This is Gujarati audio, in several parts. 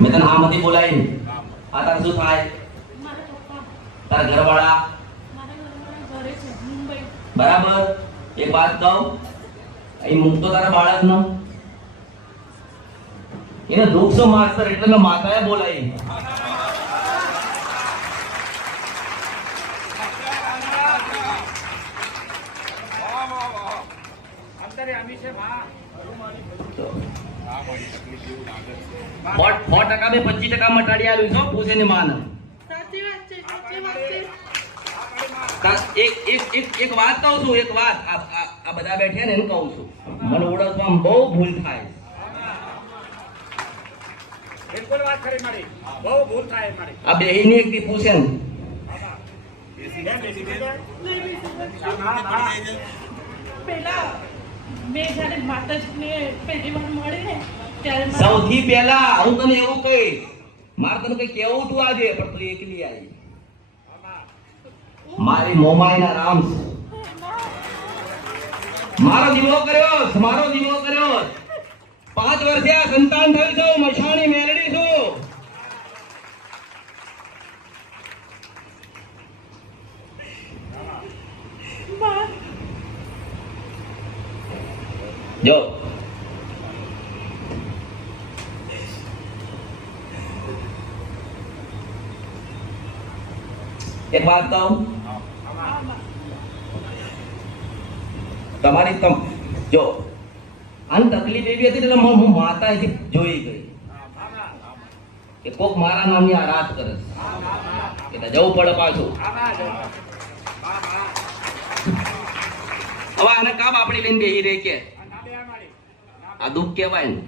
મેં તને આમાંથી બોલાવી આ તારે શું થાય? તારા ઘરવાળા બરાબર. એક વાત કહું, અહીં મૂકતો તારા બાળકનો એને દુઃખ છો માસ્તર, એટલે મેં માતાએ બોલાવી. સો ટકા મેં 25% મટાડી આવ્યું છો. પૂછે ને માન એક વાત કહું છું, એક વાત આ બધા બેઠ્યા ને એને કહું છું, મને ઓળખવામાં બહુ ભૂલ થાય. બિલકુલ વાત કરી મારી, બહુ ભૂલ થાય મારી. આ બેહીની એક દી પૂછે ને પેલા મેં જ્યારે માતાજીને પહેલી વાર મળી ને ત્યારે સૌથી પહેલા હું તને એવું કહી, મારે તને કઈ કેવું તું આજે, પણ તું એકલી આવી. મારી મોમાઈના રામ છે. મારો દીવો કર્યો, મારો દીવો કર્યો. 5 વર્ષે આ સંતાન થયું છે, હું મશાણી મેલડી છું. જો એક વાત કહું, તમારી જો આની તકલીફ એવી હતી એટલે હું માતા અહીંથી જોઈ ગઈ કે કોક મારા નામની આ રાત કરે છે, એટલે જવું પડે પાછું. હવે આને કામ આપણી લઈને બેહી રહી કે આ દુઃખ કહેવાય ને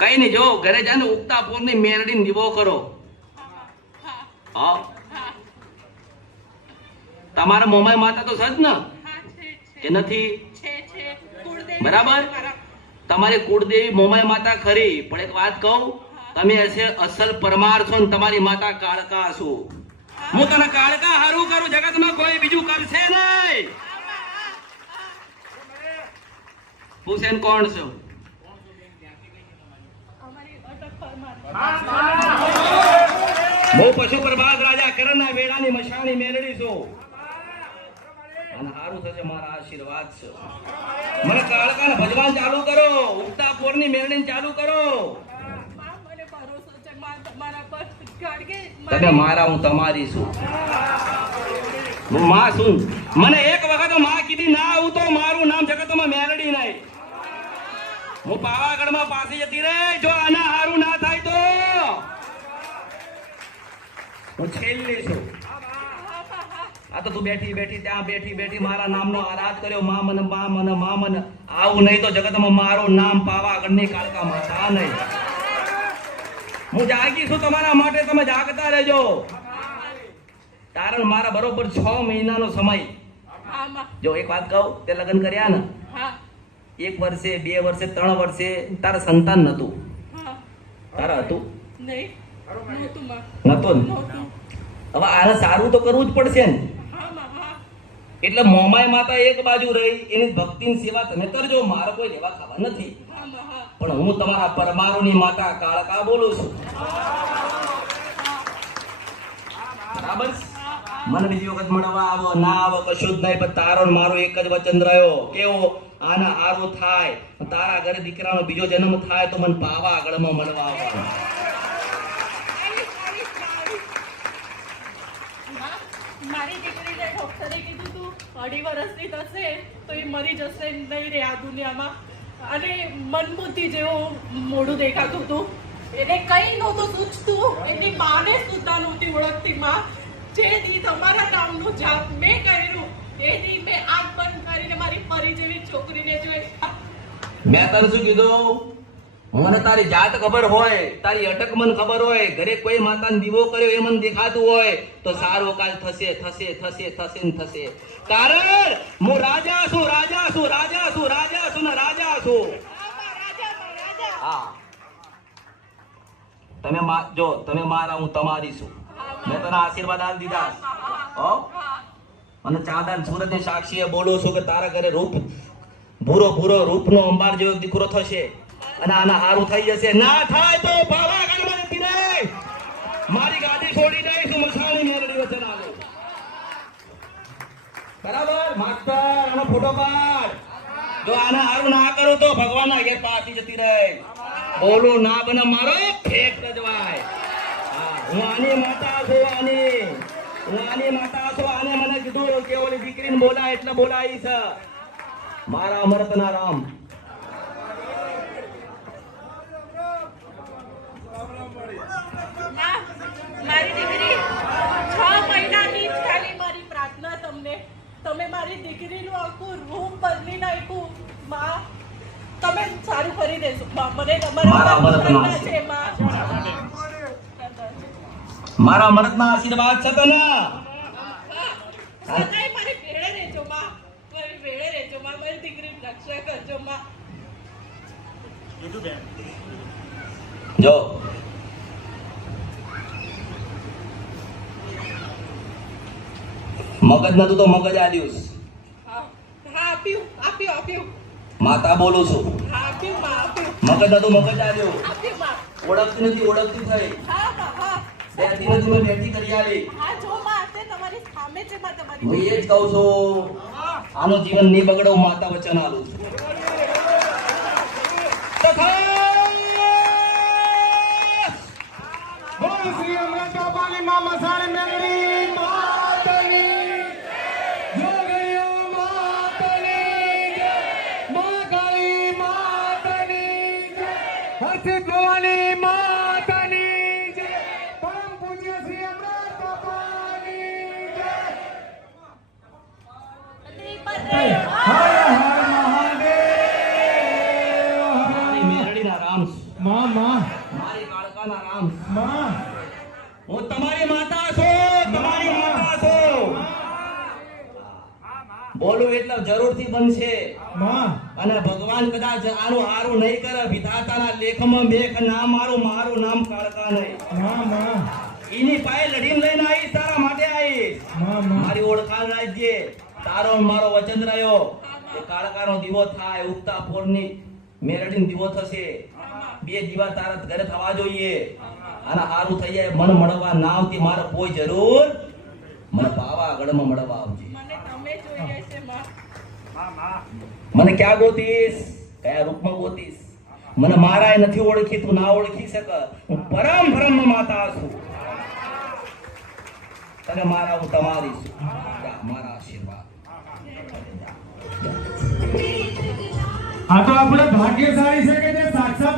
કઈ નહીં. જો ઘરે જાય ને ઉગતા પોરની મેરડીને દીવો કરો. હા, તમારા મોમાઈ માતા તો સજ ને કે નથી? બરાબર. તમારી કુળદેવી મોમાઈ માતા ખરી, પણ એક વાત કહું, તમે અસલ પરમાર છો ને તમારી માતા કાળકા છો. હું તને કાળકા હારું કરું, જગતમાં કોઈ બીજું કરશે નહીં. હુસેન કોણ છો? હું પશુ પ્રભાત રાજા કરણના વેળાની મશાણી મેલડી છું. અને હારું થશે, મારા આશીર્વાદ છે. મને કાળકાને ભજવાન ચાલુ કરો, ઉગતા પોરની મેલડી ચાલુ કરો. તમે મારા, હું તમારી છું. હું માં છું. મને એક વખત માં કીધી ના આવું તો મારું નામ જગતમાં મેલડી નહીં. હું પાવાગઢમાં પાછી જતી રે, જો આના હારું ના થાય તો હું છેલ્લી છું. આ તો તું બેઠી બેઠી ત્યાં બેઠી બેઠી મારા નામનો આરાધ કર્યો, મા મને મા મને મા મને. આવું નહીં તો જગતમાં મારું નામ પાવાગઢની કાળકા માતા નહીં. હું જાગી છું તમારા માટે, તમે જાગતા રહેજો. કારણ મારા બરોબર 6 મહિનાનો સમય. જો એક વાત કહું, તે લગ્ન કર્યા ને 1 વર્ષે 2 વર્ષે 3 વર્ષે તારા સંતાન નતું? તારા હતું? નતું. હવે આને સારું તો કરવું જ પડશે ને. એટલે મોમાઈ માતા એક બાજુ રહી, એની ભક્તિની સેવા તમે કરજો, મારો કોઈ લેવા ખાવા નથી. પણ હું તમારા પરમારોની માતા કાળકા બોલું છું. બરાબર. મને બીજી વખત મળવા આવો ના આવો કશું જ નહીં, પણ તારો મારો એક જ વચન રહ્યો, કેવો આના આરો થાય, તારા ઘરે દીકરાનો બીજો જન્મ થાય તો મને પાવાગઢમાં મળવા આવવાનો. મારી દીકરીને ડોક્ટરે કીધું તું 2.5 વર્ષની થશે તો એ મરી જશે નહીં રે આ દુનિયામાં. અને મનબુદ્ધિ જેવું મોઢું દેખાતું હતું, એને કઈ નહોતું સૂચતું, એની માને સુદ્ધા નહોતી ઓળખતી. માં જે દી તમારા નામનું જાપ મેં કર્યું એ દી મેં આંખ બંધ કરીને મારી પરી જેવી છોકરીને જોઈ. મેં તને શું કીધું? મને તારી જાત ખબર હોય, તારી અટક મને ખબર હોય, ઘરે કોઈ માતાને દીવો કર્યો એ મને દેખાતું હોય તો સારો કાલ થશે થશે થશે થશે ને થશે. કારણ હું રાજા છું, રાજા છું, રાજા છું, રાજા છું ને રાજા છું. હા, તમે જો તમે મારા, હું તમારી છું. મેં તને આશીર્વાદ આલ દીધા. હો, અને ચાંદન સુરત ની સાક્ષીએ બોલું છું કે તારા ઘરે રૂપ ભૂરો ભૂરો રૂપનો અંબાર જેવો દીકરો થશે. અને આના હારું થઈ જશે. ના થાય તો પાવાગઢમાં જતી રહે. મારી ગાડી છોડી દઈશ, હું મસાણી મેલડી વચન આલું. બરાબર માસ્ટર, આનો ફોટો પાડ. જો આના હારું ના કરો તો ભગવાનના ઘેર પાછી જતી રહે. બોલું ના બને મારો ફેક જવાય. હું આની માતા છું, હું આની માતા છું. આને મને કીધું કે ઓલી દીકરીને બોલાય એટલે બોલાવી છે. મારા અમૃતના રામ. ના, મારી દીકરી 6 મહિનાની જ ખાલી મારી પ્રાર્થના તમને. તમે મારી દીકરીનું આખું રૂમ બદલી નાખ્યું. માં, તમે સારું કરી દેશો. માં, મને મારા તમારા અમૃતના પ્રાર્થના છે માં. મારા અમૃતના આશીર્વાદ છે તને. સદાય મારી ભેળે રહેજો માં. મારી ભેળે રહેજો માં. મારી દીકરીની રક્ષા કરજો માં. જો મગજ નતું તો મગજ આલ્યું. હા, હા, આપ્યું. માતા બોલું છું. હા, આપ્યું માં, આપ્યું. મગજ નતું મગજ આલ્યું. આપ્યું માં. ઓળખતી નથી ઓળખતી થઈ. હા માં, હા. બેઠી નથી મેં બેઠી કરી આવી. હા, જો માં, તે તમારી સામે છે માં તમારી. હું એ જ કહું છું, આનું જીવન નહીં બગડે. હું માતા વચન આલું છું. બોલ શ્રી અમૃતાબાની માં મસાણી મેલડી માતની જોગણીઓ માતની માં કાળી માતની હસી ભવાની માતની પરમ પૂજ્ય શ્રી અમૃતાબાની મારી મેરડીના રામ છું. માં માં મારી કાળકાના રામ છું. માં હું તમારી માતા છું. તમારી માતા છું. બોલું એટલે જરૂરથી બનશે. માં અને ભગવાન કદાચ આનું હારું નહીં કરે, વિધાતાના લેખમાં મેઘ ના મારું નામ કાળકા નહીં. માં એની પાસે લડીને લઈને આવીશ, તારા માટે આવીશ. માં મારી ઓળખાણ રાખજે. તારો ને મારો વચન રહ્યો કે કાળકાનો દીવો થાય, ઉગતા પોરની મેરડીનો દીવો થશે. 2 દીવા તારા ઘરે થવા જોઈએ. અને હારું થઈ જાય. મન મળવા ના આવતી મારે કોઈ જરૂર. મને પાવાગઢમાં મળવા આવજે. મને તમે જોઈએ છે માં. મને ક્યાં ગોતીશ? કયા રૂપમાં ગોતીશ? મને મારાય નથી ઓળખી, તું ના ઓળખી શક. હું પરમ બ્રહ્મ માતા છું. તને મારા, હું તમારી છું. જા, મારા આશીર્વાદ. આ તો આપણે ભાગ્યશાળી છે કે જે સાક્ષાત